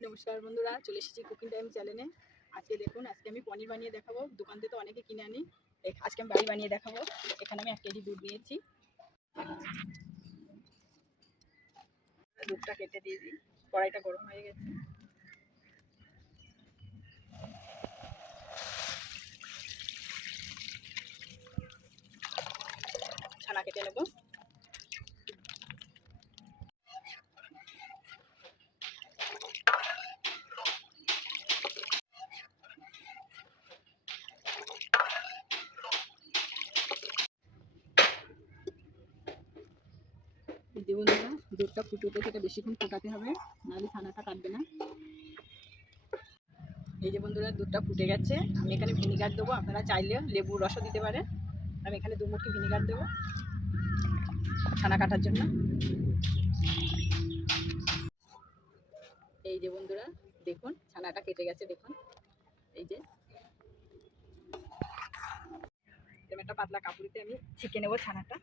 নমস্কার বন্ধুরা, চলে এসেছি কুকিং টাইম চ্যানেলে। আজকে দেখুন, আজকে আমি পনির বানিয়ে দেখাবো। দোকান থেকে তো অনেকে কিনে আনি, আজকে আমি বাড়ি বানিয়ে দেখাবো। এখানে আমি 1 কেজি দুধ নিয়েছি। দুধটা কেটে দিয়ে দিই। কড়াইটা গরম হয়ে গেছে। ছানা কেটে নেবো। বন্ধুরা, দুধটা ফুটে থেকে বেশিক্ষণ ফোটাতে হবে, নাহলে ছানাটা কাটবে না। এই যে বন্ধুরা, দুধটা ফুটে গেছে। আমি এখানে ভিনিগার দেবো, আপনারা চাইলে লেবুর রসও দিতে পারেন। আমি এখানে 2 মুঠি ভিনিগার দেবো ছানা কাটার জন্য। এই যে বন্ধুরা দেখুন, ছানাটা কেটে গেছে। দেখুন, এই যে একটা পাতলা কাপড়িতে আমি ছেঁকে নেবো ছানাটা।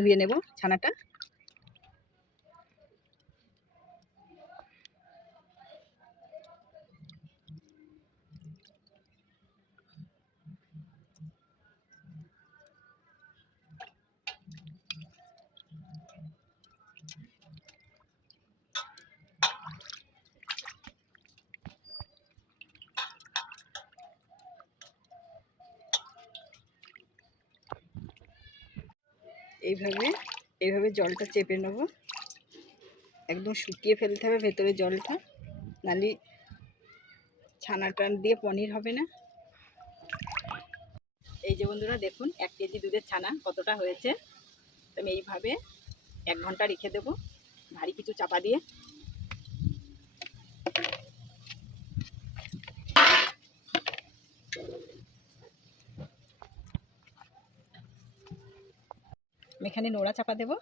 ধুয়ে নেব ছানাটা। এইভাবে জলটা চেপে নেব। একদম শুকিয়ে ফেলতে হবে ভেতরে জলটা, নাহলে ছানাটা দিয়ে পনির হবে না। এই যে বন্ধুরা দেখুন, 1 কেজি দুধের ছানা কতটা হয়েছে। আমি এইভাবে 1 ঘন্টা রেখে দেবো ভারী কিছু চাপা দিয়ে। আমি এখানে নোড়া চাপা দেবো।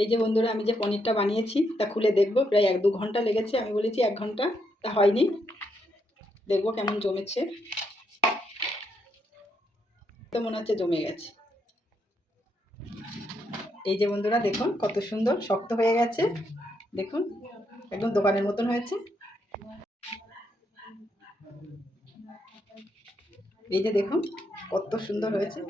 এই যে বন্ধুরা, আমি যে পনিরটা বানিয়েছি তা খুলে দেখবো। প্রায় 1-2 ঘন্টা লেগেছে। আমি বলেছি 1 ঘন্টা, তা হয়নি। দেখবো কেমন জমেছে। তো মনে হচ্ছে জমে গেছে। এই যে বন্ধুরা দেখুন, কত সুন্দর শক্ত হয়ে গেছে। দেখুন, একদম দোকানের মতন হয়েছে। এই যে দেখুন, কত সুন্দর হয়েছে।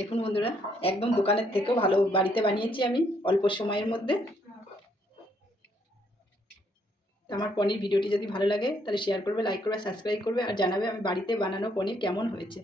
দেখুন বন্ধুরা, একদম দোকানের থেকেও ভালো বাড়িতে বানিয়েছি আমি অল্প সময়ের মধ্যে। আমার পনির ভিডিওটি যদি ভালো লাগে তাহলে শেয়ার করবে, লাইক করবে, সাবস্ক্রাইব করবে, আর জানাবে আমি বাড়িতে বানানো পনির কেমন হয়েছে।